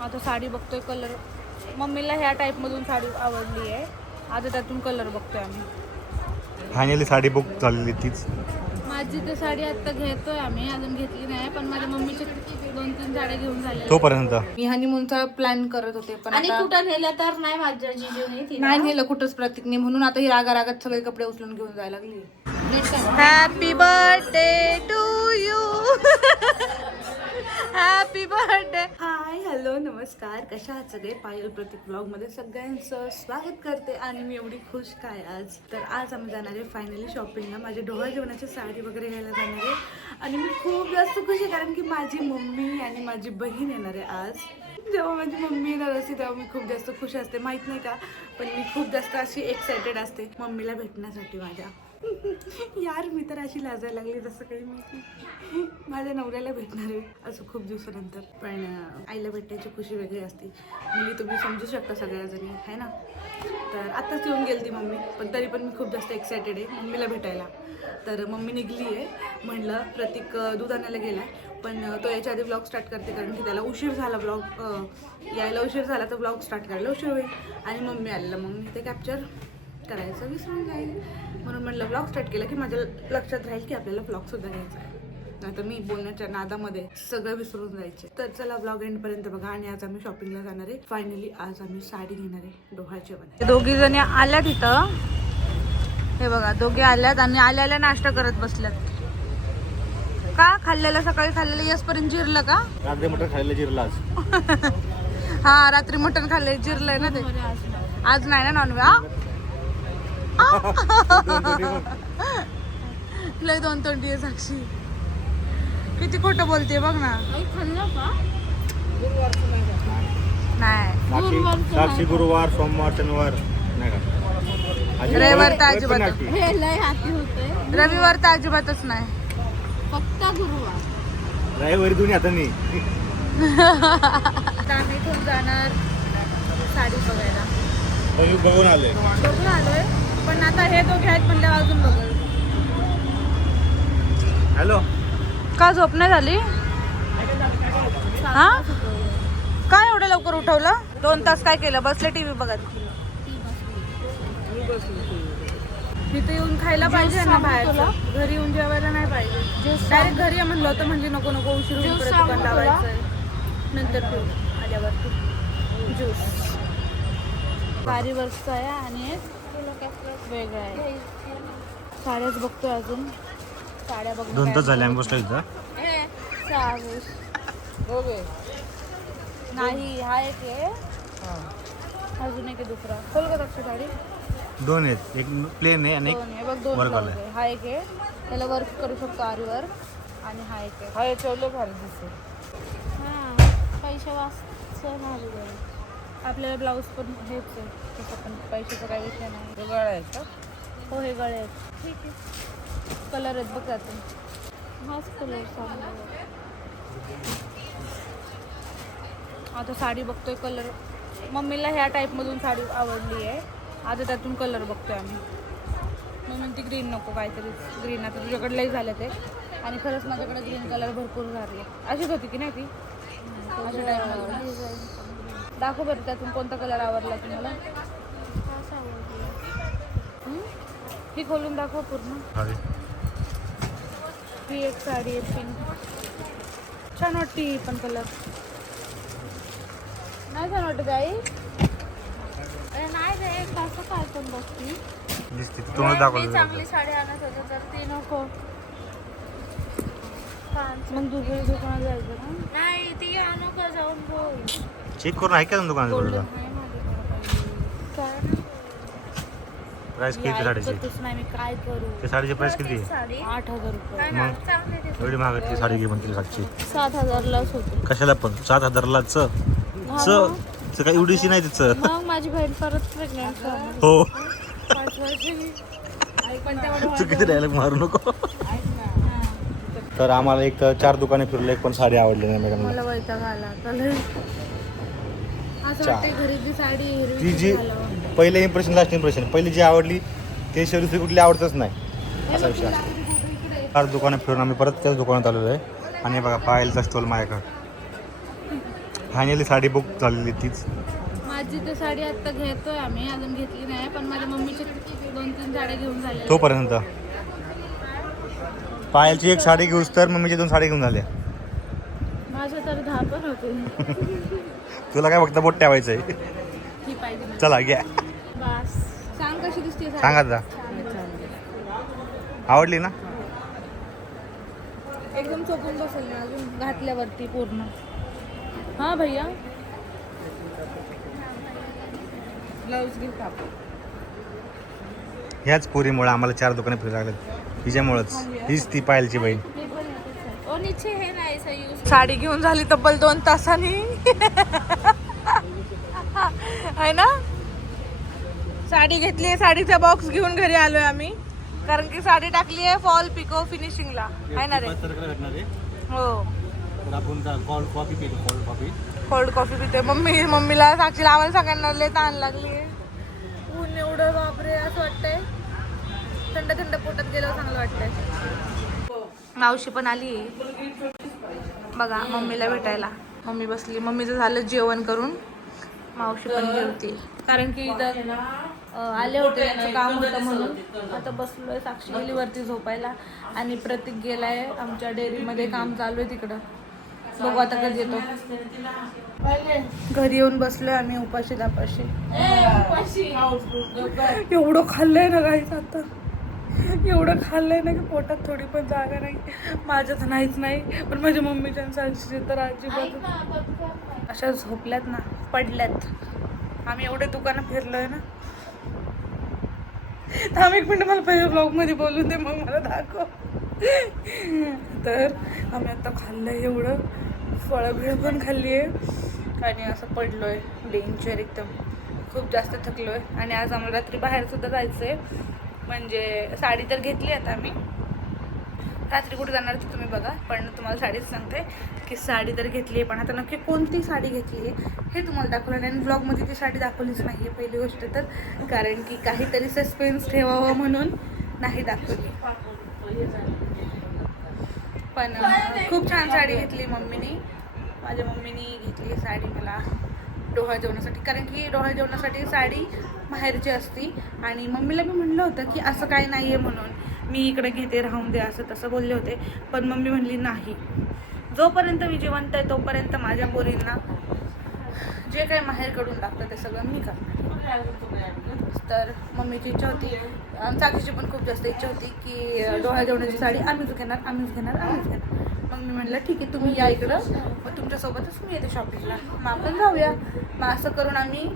आता साडी बघतोय कलर. मम्मीला ह्या टाईपमधून साडी आवडली आहे. आता त्यातून कलर बघतोय आम्ही. फायनली साडी बुक झालेली तीच. माझी तर साडी आता घेतोय आम्ही, अजून घेतली नाही. पण माझ्या मम्मीची 2-3 साड्या घेऊन झाल्या तोपर्यंत मी हनीमूनचा प्लॅन करत होते. पण आणि कुठं नेलं तर नाही, माझ्या जिजूने नाही नेलं कुठंच प्रतीकने. म्हणून आता ही रागारागात सगळे कपडे उचलून घेऊन जायला लागली. Happy birthday to you. Happy birthday. Hi hello नमस्कार, कशा आहात सगळे? पायल प्रतीक ब्लॉग मध्ये सगळ्यांचं स्वागत करते. आणि मी एवढी खुश काय आज, तर आज आम्ही जाणार आहे फायनली शॉपिंगला. माझे डोहाळ जेवणाची साडी वगैरे घ्यायला जाणार आहे. आणि मी खूप जास्त खुश आहे, कारण की माझी मम्मी आणि माझी बहीण येणार आहे आज. जेव्हा माझी मम्मी येणार असते तेव्हा मी खूप जास्त खुश असते, माहित नाही का, पण मी खूप जास्त अशी एक्सायटेड असते मम्मीला भेटण्यासाठी माझ्या. यार मी तर अशी लाजायला लागली, जसं काही मी माझ्या नवऱ्याला भेटणार आहे असं खूप दिवसानंतर. पण आईला भेटायची खुशी वेगळी असते. मुली तुम्ही समजू शकता सगळ्याजणी, आहे ना. तर आत्ताच येऊन गेली ती मम्मी, पण तरी पण मी खूप जास्त एक्सायटेड आहे मम्मीला भेटायला. तर मम्मी निघली आहे. म्हणलं प्रतीक दूध आणायला गेला, पण तो याच्या आधी ब्लॉग स्टार्ट करते, कारण की त्याला उशीर झाला. ब्लॉग यायला उशीर झाला तर ब्लॉग स्टार्ट करायला उशीर होईल. आणि मम्मी आलेलं, मग मी ते कॅप्चर करायचं विसरून जाईल. म्हणून म्हटलं ब्लॉग स्टार्ट केला की माझ्या लक्षात राहील की आपल्याला ब्लॉगसुद्धा घ्यायचा आहे. नाही तर मी बोलण्याच्या नादामध्ये सगळं विसरून जायचे. तर चला ब्लॉग एंडपर्यंत बघा. आणि आज आम्ही शॉपिंगला जाणार आहे. फायनली आज आम्ही साडी घेणार आहे डोहाळ जेवण. दोघी जणी आल्यात इथं, हे बघा दोघे आल्यात आणि आल्याला नाश्ता करत बसल्यात. का खाल्लेलं सकाळी खाल्लेलं येसपर्यंत जिरलं का? रात्री मटण खायला जिरला आज. हा रात्री मटण खाल्ले जिरलंय ना ते. आज नाही ना नॉनव्हेज. लय दोन तोंडी आहे साक्षी, किती खोटं बोलते बघ ना. नाही साक्षी गुरुवार सोमवार शनिवार नाही का, रविवार तर अजिबात, हे लय हाती होते. रविवार तर अजिबातच नाही, फक्त गुरुवार. रविवारी दोन्ही हातांनी. आता आम्ही इथून जाणार साडी बघायला. बघून आले, बघून आलोय, पण आता हे दोघे आहेत म्हणल्यावर अजून बघू. हॅलो का झोप नाही झाली? हा काय एवढं लवकर उठवलं? 2 तास काय केलं? बसले टीव्ही बघत. तिथे येऊन खायला पाहिजे ना बाहेर, घरी येऊन जेवायला नाही पाहिजे. डायरेक्ट घरी ये म्हणलं होतं, म्हणजे नको नको उशीर होईल, परत दुकान लावायचंय. नंतर पिऊ आल्यावर ज्यूस. बारी वर्षचा आहे आणि वेगळं आहे. साड्याच बघतोय अजून, साड्या बघ. 2 तास झाले आम्ही बसलो इथं. नाही हा एक आहे, अजून एक आहे दुसरा. कोलकाताची साडी 2 आहेत, एक प्लेन आहे आणि दोन आहे बघ, 2 वर्क ब्लाऊज वाला आहे. हा एक आहे, त्याला वर्क करू शकतो आरी वर्क. आणि हा एक आहे, हा याच्यावर भारी दिसते. पैसे वाचून आपल्याला ब्लाऊज पण हेच आहे, तसं पण पैशाचा काही विषय नाही. हे गळे आहेत का? हो हे गळे आहेत. ठीक आहे. कलर आहेत बघ त्यातून. हाच कलर चांगला. आता साडी बघतोय कलर. मम्मीला ह्या टाईपमधून साडी आवडली आहे. आता त्यातून कलर बघतोय आम्ही. मग म्हणते ग्रीन नको, काहीतरी ग्रीन. आता तुझ्याकडे लई झालं ते. आणि खरंच माझ्याकडे ग्रीन कलर भरपूर झाले. अशीच होती की नाही ती? अशा टाईपमध्ये दाखव बरं, त्यातून कोणता कलर आवडला तुम्हाला? ही खोलून दाखव पूर्ण. ही एक साडी आहे पिंक, छान वाटते ही पण. कलर नाही छान वाटत आई? नाही रे, कसं काय पण बघती. दिसते तुम्हाला दाखवलं. चांगली साडी आणत होते तर ती नको. मग दुसऱ्या दुकानात जायचं ना? नाही ती आणू का जाऊन बोल. चेक करून आहे का दुकानात गोल्डन बोलला? नाही माझ्याकडे पाहिजे. प्राइस किती साडीची? ऐकतच नाही मी, काय करू? त्या साडीची प्राइस किती आहे? साडी 8,000 रुपये. मग चांगली दिसते. एवढी महागाची साडी घे म्हणतील साक्षी. 7,000लाच होते. कशाला पण 7,000ला च काय एवढीशी नाही तिचं. मग माझी बहीण परत प्रेग्नेंट हो, 5 वर्षांनी. पण तू किती डायलॉग मारू नको. तर आम्हाला एक तर 4 दुकाने फिरले, पण साडी आवडली नाही मॅडम. मला वैताग आला. कलर असं वाटते घरीची साडी ती हिरवी जी घालावं. पहिले इम्प्रेशन लास्ट इम्प्रेशन, पहिली जी आवडली ते दुसरी कुठली आवडतच नाही, असा विषय असतो. 4 दुकानं फिरून आम्ही परत त्याच दुकानात आलेलो आहे. आणि बघा पायलचा स्टॉल माझ्याकडं. फायनली साडी बुक झालेली तीच. माझी तर साडी आत्ता घेतोय आम्ही, अजून घेतली नाही, पण माझ्या मम्मीची 2-3 साड्या घेऊन झाल्या. तोपर्यंत पायलची एक साडी घेऊस तर मम्मीची 2 साडी घेऊन झाल्या. माझ्या तर 10 पण होते. तुला काय फक्त बोट ठेवायचं आहे. ही पाहिजे मला. चला घ्या. बस सांग कशी दिसते सांगा आता. आवडली ना? एकदम चोपून बसेल ना अजून घातल्यावरती पूर्ण. हा भैया ब्लाऊज घे काप. ह्याच पोरीमुळे आम्हाला 4 दुकाने फिरायला लागलेत. हिच्यामुळंच. हीच ती पायलची बहीण. और नीचे है ना ऐसा यूज. साडी घेऊन झाली तब्बल 2 तासांनी. आहे ना? साडी घेतली, साडीचा बॉक्स घेऊन घरी आलोय आम्ही, कारण की साडी टाकली आहे फॉल पिको फिनिशिंगला. आहे ना रे? हो. कोल्ड कॉफी पिते. मम्मीला साक्षीला आम्हाला सगळ्यांना लय ताण लागली. ऊन एवढं बापरे, असं वाटतंय थंड थंड पोटात गेलं चांगलं वाटतंय. मावशी पण आली बघा मम्मीला भेटायला. मम्मी बसली. मम्मीचं झालं जेवण करून, मावशी पण जेवते, कारण की इथं आले होते, त्यांचं काम होतं म्हणून. आता बसलोय. साक्षी गेली वरती झोपायला आणि प्रतीक गेलाय आमच्या डेअरीमध्ये, काम चालू आहे तिकडं. बघू आता कधी येतो. घरी येऊन बसलोय आम्ही उपाशी दापाशी. एवढं खाल्लंय ना गाईच, आता एवढं खाल्लंय ना की पोटात थोडी पण जागा नाही. माझ्या तर नाहीच नाही, पण माझ्या मम्मीच्या साक्षीचे तर अजिबात अशा झोपल्यात ना, पडल्यात. आम्ही एवढे दुकानं फिरलोय ना. थांब एक मिनिट, मला पहिल्या ब्लॉगमध्ये बोलून दे, मग मला दाखव. तर आम्ही आता खाल्लंय एवढं, फळं बिळं पण खाल्ली आहे आणि असं पडलोय डेंजर एकदम. खूप जास्त थकलोय. आणि आज आम्हाला रात्री बाहेरसुद्धा जायचं आहे. म्हणजे साडी तर घेतली आता आम्ही, रात्री कुठे जाणार ते तुम्ही बघा, पण तुम्हाला साडीच सांगते की साडी तर घेतली आहे, पण आता नक्की कोणती साडी घेतली आहे हे तुम्हाला दाखवलं नाही. आणि ब्लॉगमध्ये ती साडी दाखवलीच नाही आहे पहिली गोष्ट तर, कारण की काहीतरी सस्पेन्स ठेवावं म्हणून नाही दाखवली. पण खूप छान साडी घेतली मम्मीनी. माझ्या मम्मीनी घेतली साडी मला डोहाळ जेवणासाठी, कारण की डोहाळ जेवणासाठी साडी बाहेरची असती. आणि मम्मीला मी म्हणलं होतं की असं काही नाही आहे म्हणून, मी इकडे घेते राहून दे असं तसं बोलले होते, पण मम्मी म्हणली नाही, जोपर्यंत मी जिवंत आहे तोपर्यंत माझ्या पोरींना जे काही माहेरकडून लागतं ते सगळं मी करणार. तर मम्मीची इच्छा होती, साक्षीची पण खूप जास्त इच्छा होती की डोहाळ जेवणाची साडी आम्हीच घेणार. मग मी म्हणलं ठीक आहे, तुम्ही या इकडं, मग तुमच्यासोबतच मी येते शॉपिंगला, मग आपण जाऊया. मग असं करून आम्ही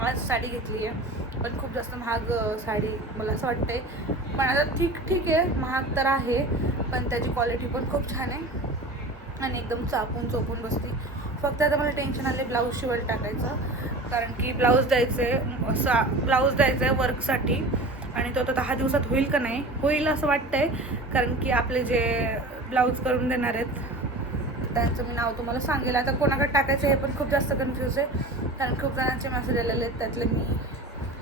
आज साडी घेतली आहे. पण खूप जास्त महाग साडी मला असं वाटतंय, पण आता ठीक आहे, महाग तर आहे, पण त्याची क्वालिटी पण खूप छान आहे आणि एकदम चापून चोपून बसती. फक्त आता मला टेन्शन आलं ब्लाऊज शिवायला टाकायचं, कारण की ब्लाऊज द्यायचं आहे वर्कसाठी, आणि तो आता 10 दिवसात होईल का नाही, होईल असं वाटतंय, कारण की आपले जे ब्लाऊज करून देणार आहेत त्यांचं मी नाव तुम्हाला सांगेल. आता कोणाकडे टाकायचं हे पण खूप जास्त कन्फ्यूज आहे, कारण खूप जणांचे मेसेज आलेले आहेत, त्यातले मी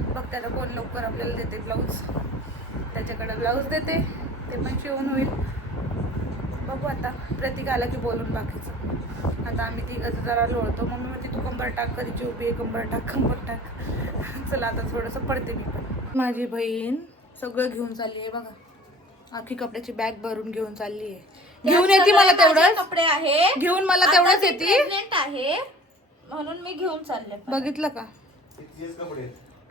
बघते आता कोण लवकर आपल्याला देते ब्लाऊज, त्याच्याकडे ब्लाऊज देते, ते पण शिवून होईल. बघू आता, प्रतीक आला की बोलून बाकीचं. आता आम्ही तिघं जरा लोळतो. मम्मी म्हणते तू कंबर टाक, कधीची उभी आहे, कंबर टाक. चला आता थोडंसं पडते मी पण. माझी बहीण सगळं घेऊन चालली आहे बघा, अख्खी कपड्याची बॅग भरून घेऊन चालली आहे. घेऊन येते मला तेवढंच कपडे आहे, घेऊन मला तेवढंच येते आहे म्हणून मी घेऊन चालले. बघितलं का?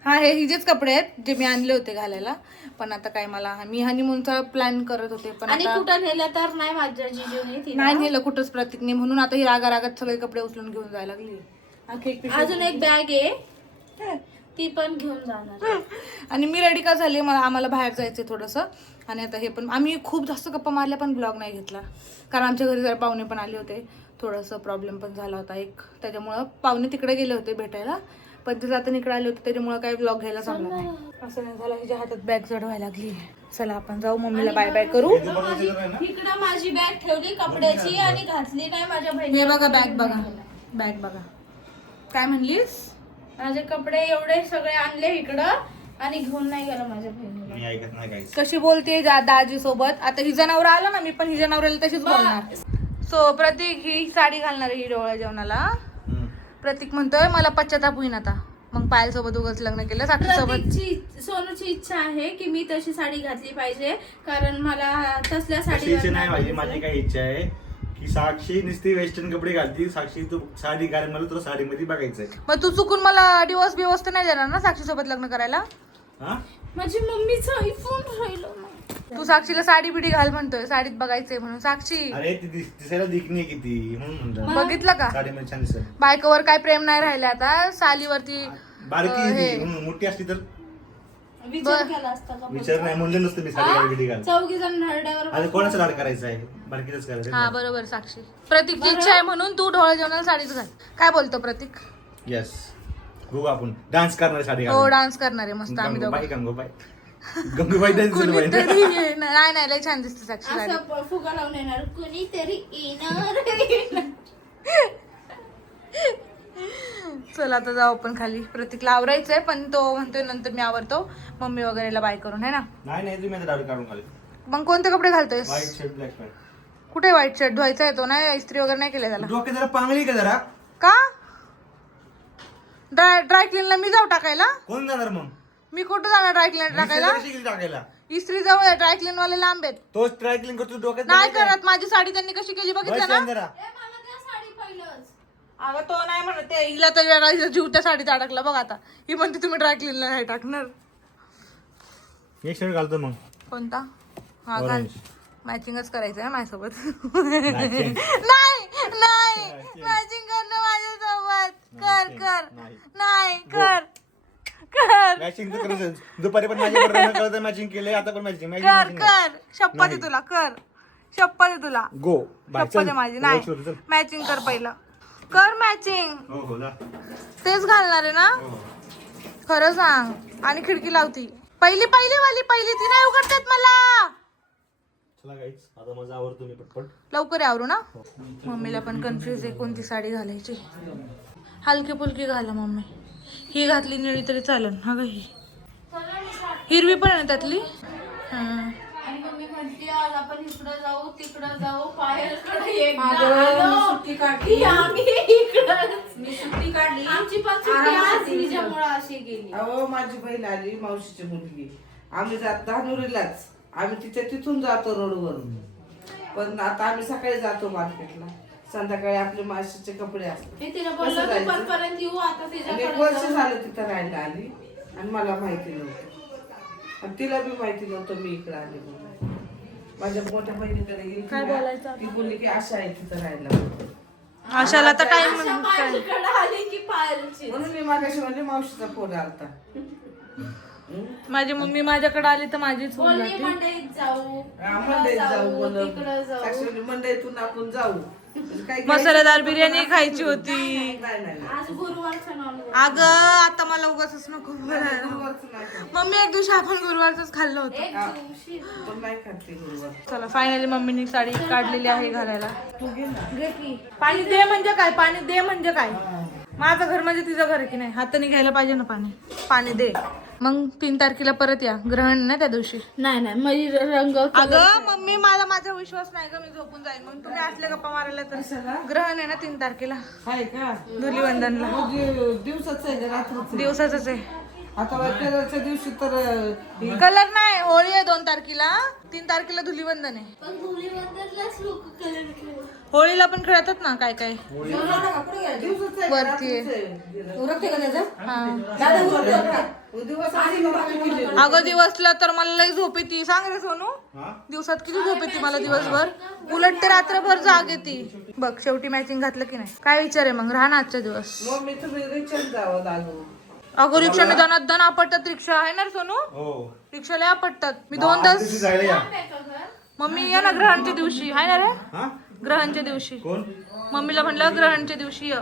हा, हे हिजेच कपडे आहेत जे मी आणले होते घालायला, पण आता काय मी हनीमूनचा प्लॅन करत होते, पण आणि कुठं नेलं तर नाही, माझ्या जिजूने नाही नेलं कुठंच प्रतीकने, म्हणून आता ही रागात सगळे कपडे उचलून घेऊन जायला लागली. अजून एक बॅग आहे ती पण घेऊन जाणार. आणि मी रेडी का झाली, आम्हाला बाहेर जायचंय थोडंसं, आणि आता हे पण आम्ही खूप जास्त गप्पा मारल्या पण ब्लॉग नाही घेतला, कारण आमच्या घरी जरा पाहुणे पण आले होते, थोडंसं प्रॉब्लेम पण झाला होता एक, त्याच्यामुळं पाहुणे तिकडे गेले होते भेटायला, पण ते जाताना इकडे आले होते, त्याच्यामुळे काही ब्लॉग घ्यायला जमला नाही. असं नाही झालं, हिच्या हातात बॅग चढवायला लागली. चला आपण जाऊ, मम्मीला बाय बाय करू. इकडं माझी बॅग ठेवली कपड्याची आणि घातली नाही माझ्या बहिणी. हे बघा बॅग बघा. काय म्हणलीस? माझे कपडे एवढे सगळे आणले इकडं आणि घेऊन नाही गेला माझ्या बहिणीला. कशी बोलते दाजी सोबत. आता हिचा नवरा आला ना, मी पण हिच्या नवऱ्याला तशीच बोलणार. सो प्रतीक ही साडी घालणार आहे ही डोहाळ जेवणाला. प्रतीक म्हणतोय मला पश्चाताप होईन आता, मग पायल सोबत उगाच लग्न केलं, साक्षी सोबत. प्रतीकची सोनूची इच्छा आहे की मी तशी साडी घातली पाहिजे, कारण मला तसल्या अशी इच्छा नाही माझी साडी काय इच्छा आहे की साक्षी नुसती वेस्टर्न कपडे घालती, साक्षी तू साडी घाल, मला तुला साडीमध्ये बघायचंय. मग तू चुकून मला डिवोर्स बिवोर्स तर नाही देणार ना साक्षी सोबत लग्न करायला? हा माझी मम्मीचं आयफोन राहिलं. तू साक्षीला साडी बिडी घाल म्हणतोय, साडीत बघायचंय म्हणून. साक्षी अरे ती दिसायला दिखणी आहे किती म्हणून म्हणतात बघितलं का साडीमध्ये छान दिसत. बायकोवर काय प्रेम नाही राहिलं आता, सालीवरती बारकी आहे हे. ती, म्हणून मोठी असली तर विचार केला असता का? विचार नाही म्हणलं नसतं मी साडी बिडी घाल. चौघी जण नरड्यावर आता कोणाचा लाड करायचा आहे, बारकीच करायचं. हा बरोबर साक्षी. प्रतीकची इच्छा आहे म्हणून तू ढोळ जेवणाला साडीच घाल. काय बोलतो प्रतीक? येस बघू आपण डान्स करणार साडी हो घालून. डान्स करणार आहे मस्त आम्ही दोघं. गंगूबाई गंगूबाई डान्स कुणीतरी येणार. नाही नाही लय छान दिसते साक्षी साडी. असं फुगा लावून येणार, कुणीतरी येणार. चल आता जाऊ आपण खाली. प्रतीकला आवरायचंय पण तो म्हणतोय नंतर मी आवरतो, मम्मी वगैरेला बाय करून, है ना? नाही तुम्ही आता डाळ काढून घाल. मग कोणते कपडे घालतोयस? White shirt black pant. कुठे व्हाईट शर्ट धुवायचा आहे तो? नाही इस्त्री वगैरे नाही केलं त्याला डोके जरा पांगली का जरा. का? ड्राय क्लीनला मी जाऊ टाकायला? कोण जाणार मग? मी कुठं जाणार ड्राय क्लीन टाकायला? कशी गेली टाकायला? इस्त्री जवळ ड्राय क्लीन वाले लांब आहेत. तोच ट्रायक्लिंग करतो डोक्यात. नाही करत. माझी साडी त्यांनी कशी केली बघितलं ना? जरा मला त्या साडी पहिलंच. अगं तो नाही म्हणत ते, हिला तर वेगळा जीव त्या साडीत अडकला बघ आता. ही म्हणते तुम्ही ड्राय क्लीनला नाही टाकणार. एक शर्ट घालतो मग. कोणता? हा घाल. Orange. मॅचिंगच करायचं आहे माझ्यासोबत. Matching. नाही नाही मॅचिंग करणं माझ्यासोबत. कर कर नाही कर कर मॅचिंग तर करायचं. दुपारी पण माझ्या मॅचिंग केलंय, आता पण मॅचिंग कर कर. शपथ आहे तुला. कर शपथ आहे तुला. गो शपथ आहे माझी. नाही मॅचिंग कर पहिलं. कर मॅचिंग. हो हो जा. तेच घालणार आहे ना? हो. खरं सांग. आणि खिडकी लावती. पहिली ती नाही उघडतात मला. चला गाईज आता माझा आवडतो मी पटपट. लवकर आवरू ना. मम्मीला पण कन्फ्युज आहे कोणती साडी घालायची. हलकी फुलकी घाला मम्मी. ही घातली निळी तरी चालेल. हा ग ही हिरवी पण आहे त्यातली. हा आणि मम्मी म्हटली आज आपण इकडं जाऊ तिकडं जाऊ, पायलकडे सुट्टी काढली. आम्ही इकडं. मी सुट्टी काढली. आमची पण सुट्टी आज तिच्यामुळं अशी गेली. अहो माझी बहीण आली, मावशीची मुलगी. आम्ही जात धानुरीलाच. आम्ही तिथून जातो रोडवरून. पण आता आम्ही सकाळी जातो मार्केटला, संध्याकाळी आपले मावशीचे कपडे असतात. मी तिला बोललो दुपारपर्यंत येऊ, आता आणि तिच्याकडे 1 वर्ष जाऊ. झालं तिथं राहायला आली आणि मला माहिती नव्हतं. आणि तिला बी माहिती नव्हतं मी इकडे आले म्हणून. माझ्या मोठ्या बहिणीकडे गेली ती बोलली की आशा आहे तिथं राहायला. अशाला तर टाइम अशा पायलकडे आली की पायलची. म्हणून मी मागाशी म्हणजे मावशीचा फोन आलता. माझी मम्मी माझ्याकडे आली तर माझीच होऊन बोलली जाते. मंडईत जाऊ, मंडईत जाऊ बोलत. तिकडं जाऊ. साक्षी मंडईतून आपण जाऊ. म्हणजे काही मसालेदार बिर्याणी खायची होती. नाही नाही आज गुरुवारचं नॉनव्हेज. अगं आता मला उगाच नको बोलायला. गुरुवारचं नाही खात. मम्मी एक दिवशी आपण गुरुवारच खाल्लं होतं. एक दिवशी पण नाही खाते गुरुवार. चला फायनली मम्मीने साडी काढलेली आहे घालायला. तू घे ना. घे की. पाणी दे म्हणजे काय? पाणी दे म्हणजे काय? माझं घर म्हणजे तिचं घर आहे की नाही? हाताने घ्यायला पाहिजे ना पाणी. पाणी दे. मग 3 तारखेला परत या. ग्रहण ना त्या दिवशी. नाही नाही माझी रंग अगं मम्मी माझा विश्वास नाही का मी झोपून जाईन म्हणून तुम्ही असले गप्पा मारायला तर. ग्रहण आहे ना 3 तारखेला आहे का? धुलीवंदनला. दिवसाच आहे का रात्रीच? दिवसाच आहे. आता कलरच्या दिवशी तर कलर नाही. होळी आहे 2 तारखेला. 3 तारखेला धुलीवंदन आहे. पण धुलीवंदनलाच लोक कलर खेळतात. होळीला पण खेळतात ना काय काय दिवसाच आहे. वरती आहे. हा. दिवस आहे. अगं दिवसला तर मला लई झोप येते. सांग रे सोनू, हा दिवसात किती झोप येते मला दिवसभर? उलट ते रात्रभर जाग येते. बघ शेवटी मॅचिंग घातलं की नाही? काय विचार आहे मग? राहा ना आजच्या दिवस. मग मी तुम्ही रिचार्ज जावं लागू. अगं रिक्षाने दण आपटतात. रिक्षा आहे ना रे सोनू? हो रिक्षाला आपटतात. मी 2 तास. जायला या. मम्मी ये ना ग्रहणच्या दिवशी. आहे ना रे? हा ग्रहणच्या दिवशी. कोण मम्मीला म्हणलं ग्रहणच्या दिवशी ये.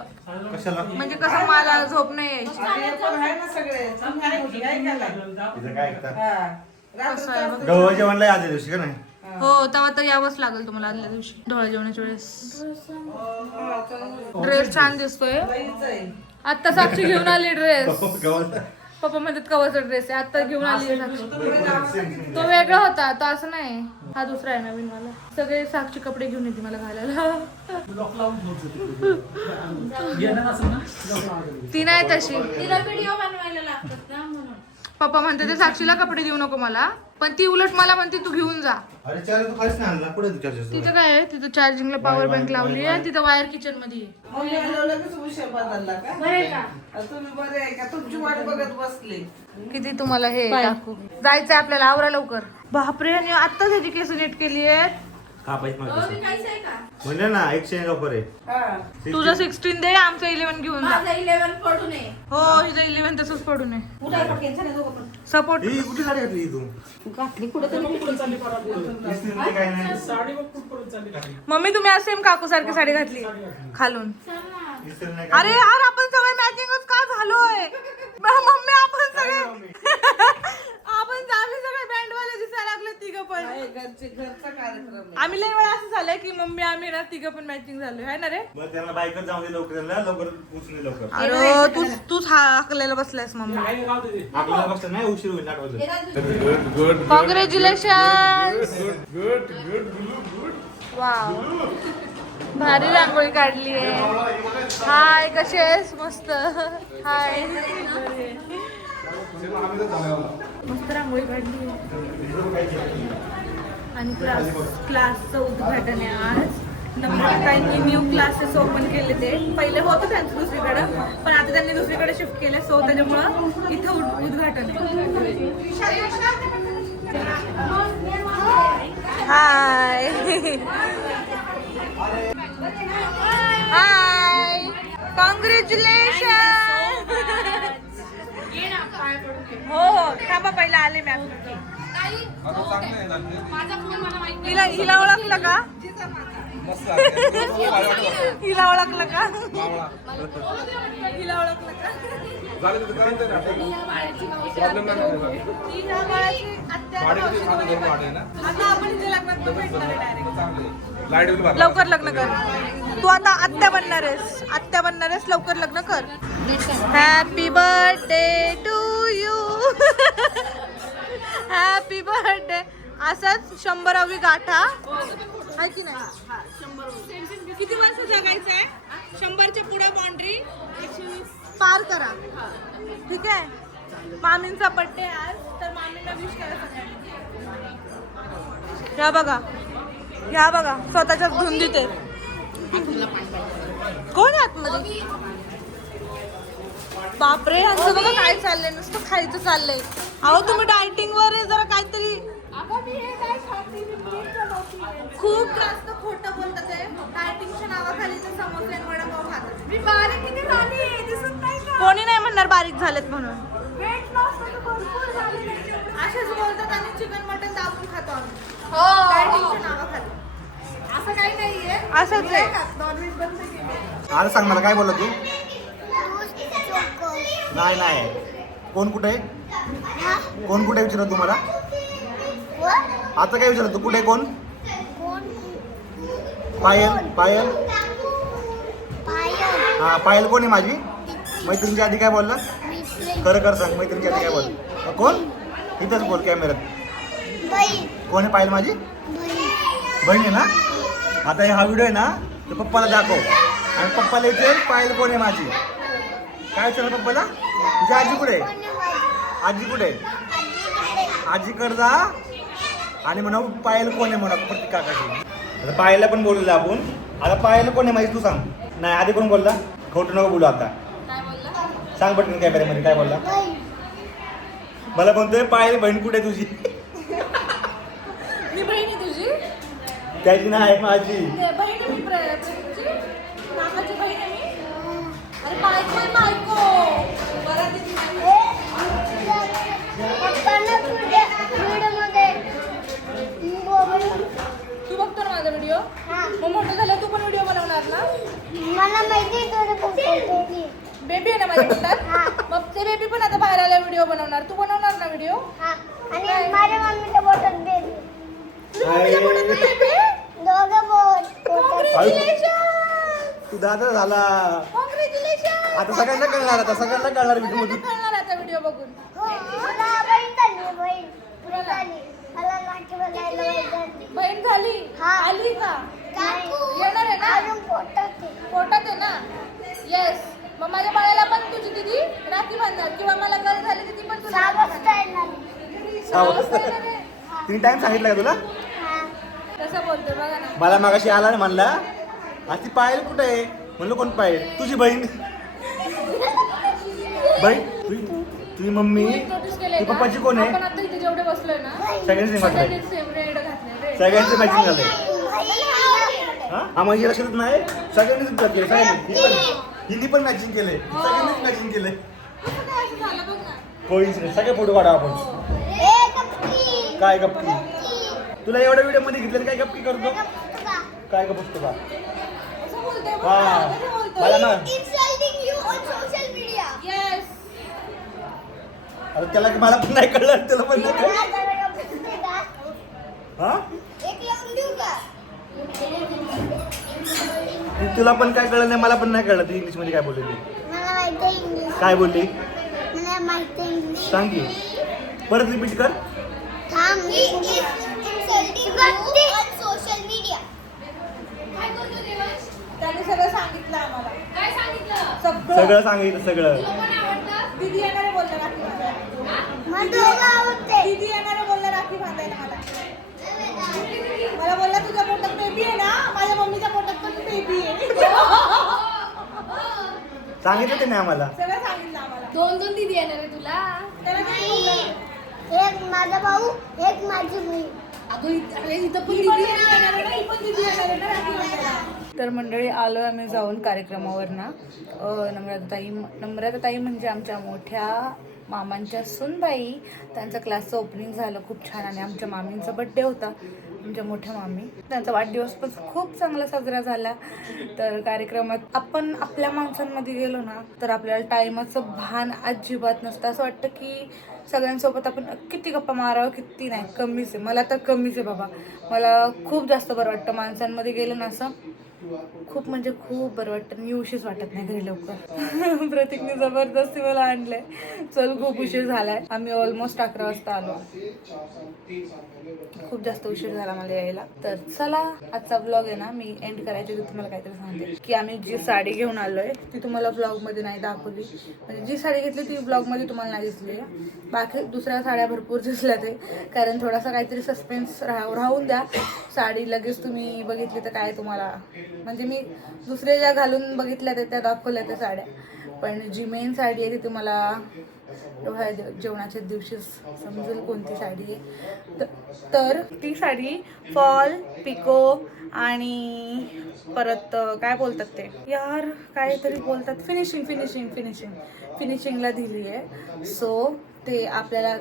कशाला? म्हणजे कसं मला झोप नाही यायची. आणि पण आहे ना सगळे. तुम्ही आहे की आहे का नाही? इथं काय ऐकता? हा. कसं आहे बघ. गव्हा जेवणला या आदल्या दिवशी का नाही? हो तेव्हा तर यावंच लागेल तुम्हाला आदल्या दिवशी ढोळ जेवणाच्या वेळेस. हा, चांगलं. ड्रेस छान दिसतोय. बाईच आहे. आता साक्षी घेऊन आली ड्रेस. गव्हाचा पप्पा म्हणतात कवाचा ड्रेस आहे. आता घेऊन आली साक्षी. तो वेगळा होता तो असं नाही. हा दुसरा आहे नवीन मला. सगळे साक्षी कपडे घेऊन येते मला घालायला. ती नाही तशी. तिला व्हिडिओ बनवायला लागतात ना म्हणून. पप्पा म्हणते ते साक्षीला कपडे देऊ नको मला, पण ती उलट मला म्हणते तू घेऊन जा. अरे चार्जर तू खालीच नाही आणला, कुठे तू चार्जर? तिथं काय आहे, तिथं चार्जिंगला पॉवर बँक लावली आहे, तिथं वायर किचन मध्ये आहे. मम्मी आलं कसं विषय बदलला का? बरे का? तुम्ही बरे आहे का? तुमची वाट बघत बसले. किती तुम्हाला हे टाकू. जायचंय आपल्याला, आवरा लवकर. बापरे, आणि आत्ताच ह्याची केस नीट केली आहे. कापायचं मला हो, तसं. विकायचं आहे का? म्हणजे ना एक्सचेंज ऑफर आहे. हा. तुझं 16 दे, आमचं 11 घेऊन जा. माझा 11 पडू नये. हो, हिचं 11 तसंच पडू नये. उठाय पटकन झालं दोघं पण. सपोर्ट. ही कुठे साडी घातली तू? इस्त्री काय नाही. मम्मी तुम्ही आज सेम काकू सारखी साडी घातली खालून. इस्त्री नाही अरे यार, आपण सगळे मॅचिंगच का झालोय? मम्मी आपण सगळे आम्ही सगळे बँडवाले दिसायला लागले तिघं पण. घरचा कार्यक्रम आहे. आम्ही लय वेळा असं झालंय की मम्मी आम्ही ना तिघं पण मॅचिंग झालोय, है ना रे? मग त्यांना बायकर जाऊन दे लवकर, त्यांना लवकर उचलून दे लवकर. अरे तूच हाकलेला बसलायस मम्मी. आपल्याला बसतं नाही, उशीर होईल 8 वाजता. कॉंग्रॅच्युलेशन. वाव, भारी रांगोळी काढली आहे. हाय, कशी आहेस? मस्त. हाय, मस्त रांगोळी काढली आहे. आणि क्लासचं उद्घाटन आहे आज. काही न्यू क्लासेस ओपन केले. ते पहिले होतं त्यांचं दुसरीकडं, पण आता त्यांनी दुसरीकडे शिफ्ट केले. सो त्याच्यामुळं इथं उद्घाटन आहे. हाय हाय, कॉंग्रॅच्युलेशन. हो हो, थांबा, पहिला आले मी. हिला ओळखलं का? हिला ओळखलं का? हिला ओळखलं का? आता आपण इथे लग्नात तो भेटणार डायरेक्ट. लवकर लग्न कर. तू आता आत्या बनणार आहेस, लवकर लग्न कर. Happy birthday to you. Happy birthday. असंच 100वी गाठा आहे की नाही? किती वर्ष जगायचं आहे? 100च्या पुढे बाउंड्री पार करा. ठीक आहे. मामींचा बर्थडे आज, तर मामींना विश करा सगळ्यांनी. ह्या बघा स्वतःच्याच धुंदीत आहे. कोण आहे आतमध्ये? बापरे, यांचं बघा काय चाललंय, नुसतं खायचं चाललंय. अहो तुम्ही डायटिंग वर आहे, जरा काहीतरी. खूप जास्त खोटं बोलतात ते. डायटिंगच्या नावाखाली ते समोसे आणि वडापाव खातात. मी बारीक किती झाली दिसत नाही का? कोणी नाही म्हणणार बारीक झालेत म्हणून. वेट लॉस मध्ये भरपूर झाले. असेच बोलतात आणि चिकन मटन दाबून खातो आम्ही. हो, डायटिंगच्या नावाखाली. असं काही नाहीये, असंच आहे. नॉनव्हेज बंद केले. अरे सांग मला, काय बोलला तू? नाही. कोण कुठे आहे? कोण कुठे विचारलं तुम्हाला? आता काय विचारलं तू? कुठे कोण? पायल. हा, पायल कोण आहे माझी? मैत्रिणीच्या आधी काय बोलला? खरं कर सांग, मैत्रिणीच्या आधी काय बोल? कोण? इथंच बोल कॅमेऱ्यात. कोण आहे पायल माझी? बहीण आहे ना? आता हा व्हिडिओ आहे ना, तो पप्पाला दाखव आणि पप्पाला विचार पायल कोण आहे माझी. काय विचारलं पप्पाला? तुझी आजी कुठे आहे? आजीकडे जा आणि म्हणा पायल कोण आहे म्हणा प्रत्येक काकाची. आता पायलला पण बोललो आपण. आता पायल कोण आहे माहिती तू सांग. नाही, आधी कोण बोलला? खोटं नको बोलू आता. सांग पटकन कॅमेऱ्यामध्ये काय बोलला. मला म्हणतोय पायल बहीण कुठे तुझी? मी बहीण आहे तुझी? त्याची नाही, माझी बहीण आहे मी. काकाची बहीण आहे मी. अरे बायको. बरं दिदी. तू बघतो ना माझा व्हिडिओ? मग मोठं झालं तू पण व्हिडिओ बनवणार ना? मला माहिती बेबी आहे ना माझ्या पोटात? मग ते बेबी पण आता बाहेर आल्या व्हिडिओ बनवणार. तू बनवणार ना व्हिडिओ? आणि माझ्या मम्मीच्या बोटात बेबी. तुझ्या मम्मीच्या पोटात बेबी? दोघं बोट. Congratulations! तू दादा झाला. Congratulations! आता सगळ्यांना कळणार व्हिडिओ मध्ये. कळणार आता व्हिडिओ बघून. मला बहीण झाली, बहीण झाली. मला राखी बांधायला पाहिजे. बहीण झाली हा. आली का काकू येणार आहे ना अजून पोटात आहे. पोटात आहे ना येस मग माझ्या बाळाला पण तुझी दीदी राखी बांधणार किंवा मला गरज झाली तर ती पण तुला 6 वाजता येणार. 6 वाजता. तिने टाइम सांगितला का तुला? हा. कसं बोलतोय बघा ना मला मागाशी आला ना म्हणला आज ती पायल कुठे आहे म्हणलं कोण पायल तुझी बहीण तुझी मम्मी नोटीस केलंय ती का? पप्पाची कोण आपण आहे आता इथे जेवढे बसलोय ना सगळ्यांनी वाटलंय सगळ्यांनी सेम रेड घातले रे सगळ्यांचं मॅचिंग झालंय बहीण. हा माझ्या लक्षात नाही सगळ्यांनीच केलं सगळ्यांनी हिंदी पण मॅचिंग केलंय सगळ्यांनीच मॅचिंग केलंय कसं काय असं झालं बघ ना कोइन्सिडेंस सगळे फोटो काढा आपण ए गप्पी. काय गप्पी तुला एवढ्या व्हिडिओ मध्ये घेतलं काय गप्पी करतो गप्पी का? काय गप्पी का कसं बोलतोय बघ हा ना कसं बोलतोय मला ना Insulting you on social media. Yes आता त्याला मला पण नाही कळलं त्याला पण नाही कळलं. हा, जरा गप्पी का? हा एक लावून देऊ का? तुला पण काय कळलं नाही मला पण नाही कळलं ती इंग्लिश मध्ये काय बोलली मला माहिती आहे इंग्लिश. काय बोलली मला माहिती आहे इंग्लिश. सांग की परत रिपीट कर थांब. Insulting you on social media. त्यांनी सगळं सांगितलं आम्हाला काय सांगितलं सगळं सगळं सांगितलं सगळं दीदी येणारे बोलले राखी बांधायला मला दोघं आवडते. दीदी येणारे बोलले राखी बांधायला मला बोलला तुझ्या पोटात बेबी आहे ना माझ्या मम्मीच्या पोटात पण बेबी आहे सांगितलं ते नाही आम्हाला सगळं सांगितलं आम्हाला दोन दीदी येणार आहे तुला त्याला किती बोललं? एक माझा भाऊ एक माझी बहीण. अगं इथं पण ही दीदी पण येणार येणार आहे ना, ही पण दीदी येणार आहे ना राखी बांधायला. तर मंडळी आलो आम्ही जाऊन कार्यक्रमावर ना नम्रताताई म्हणजे आमच्या मोठ्या मामांच्या सुनबाई त्यांचा क्लासचं ओपनिंग झालं खूप छान आणि आमच्या मामींचा बड्डे होता आमच्या मोठ्या मामी त्यांचा वाढदिवस पण खूप चांगला साजरा झाला. तर कार्यक्रमात आपण आपल्या माणसांमध्ये गेलो ना तर आपल्याला टायमाचं भान अजिबात नसतं. असं वाटतं की सगळ्यांसोबत आपण किती गप्पा मारावं किती नाही कमीच आहे. मला तर कमीच आहे बाबा. मला खूप जास्त बरं वाटतं माणसांमध्ये गेलं ना असं खूप म्हणजे खूप बरं वाटतं. मी उशीच वाटत नाही घरी लवकर. प्रतीकने जबरदस्ती मला आणलंय चल खूप उशीर झालाय. आम्ही ऑलमोस्ट 11 वाजता आलो. खूप जास्त उशीर झाला मला यायला. तर चला आजचा ब्लॉग आहे ना मी एंड करायच्या आधी तुम्हाला काहीतरी सांगते की आम्ही जी साडी घेऊन आलोय ती तुम्हाला ब्लॉगमध्ये नाही दाखवली. म्हणजे जी साडी घेतली ती ब्लॉगमध्ये तुम्हाला नाही दिसली. बाकी दुसऱ्या साड्या भरपूर दिसल्या ते कारण थोडासा काहीतरी सस्पेन्स राहून द्या. साडी लगेच तुम्ही बघितली तर काय तुम्हाला म्हणजे मी दुसऱ्या ज्या घालून बघितल्या त्या दाखवल्या त्या साड्या पण जी मेन साडी आहे ती तुम्हाला डोहाळे जेवणाच्या दिवशीच समजेल कोणती साडी आहे. तर ती साडी फॉल पिको आणि परत काय बोलतात ते यार काहीतरी बोलतात फिनिशिंगला दिली आहे. सो ते आपल्याला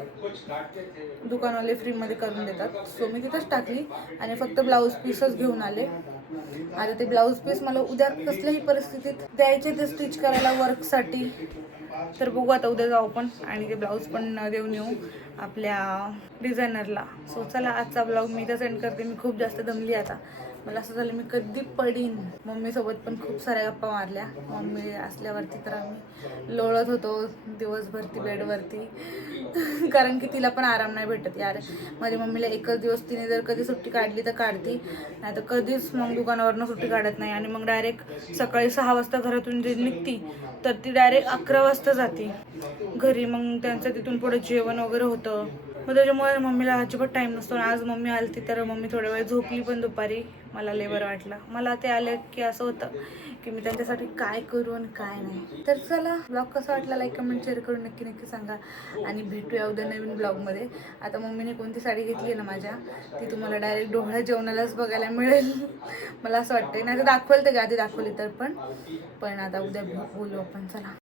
दुकानवाले फ्रीमध्ये करून देतात. सो मी तिथंच टाकली आणि फक्त ब्लाऊज पीसच घेऊन आले. आता ते ब्लाऊज पीस मला उद्या कसल्याही परिस्थितीत द्यायचे ते स्टिच करायला वर्कसाठी. तर बघू आता उद्या जाऊ पण आणि ते ब्लाऊज पण देऊन येऊ आपल्या डिझायनरला. सो चला आजचा ब्लॉग मी इथं सेंड करते. मी खूप जास्त दमली आता. मला असं झालं मी कधी पडीन. मम्मीसोबत पण खूप साऱ्या गप्पा मारल्या. मम्मी असल्यावरती तर आम्ही लोळत होतो दिवसभर ती बेडवरती कारण की तिला पण आराम नाही भेटत यार. माझ्या मम्मीला एकच दिवस तिने जर कधी सुट्टी काढली तर काढती नाही तर कधीच मग दुकानावरनं सुट्टी काढत नाही. आणि मग डायरेक्ट सकाळी 6 वाजता घरातून जे निघती तर ती डायरेक्ट 11 वाजता जाते घरी. मग त्यांचं तिथून पुढे जेवण वगैरे होतं. मग त्याच्यामुळे मम्मीला अजिबात टाईम नसतो. आज मम्मी आलती तर मम्मी थोड्या वेळ झोपली पण दुपारी. मला लय बरं वाटलं. मला ते आले की असं होतं की मी त्यांच्यासाठी काय करू आणि काय नाही. तर चला ब्लॉग कसा वाटला लाईक कमेंट शेअर करून नक्की सांगा आणि भेटूया उद्या नवीन ब्लॉगमध्ये. आता मम्मीने कोणती साडी घेतली आहे ना माझ्या ती तुम्हाला डायरेक्ट डोहाळे जेवणालाच बघायला मिळेल मला असं वाटतं. नाही तर दाखवेल तर आधी दाखवली तर पण आता उद्या बोलू आपण. चला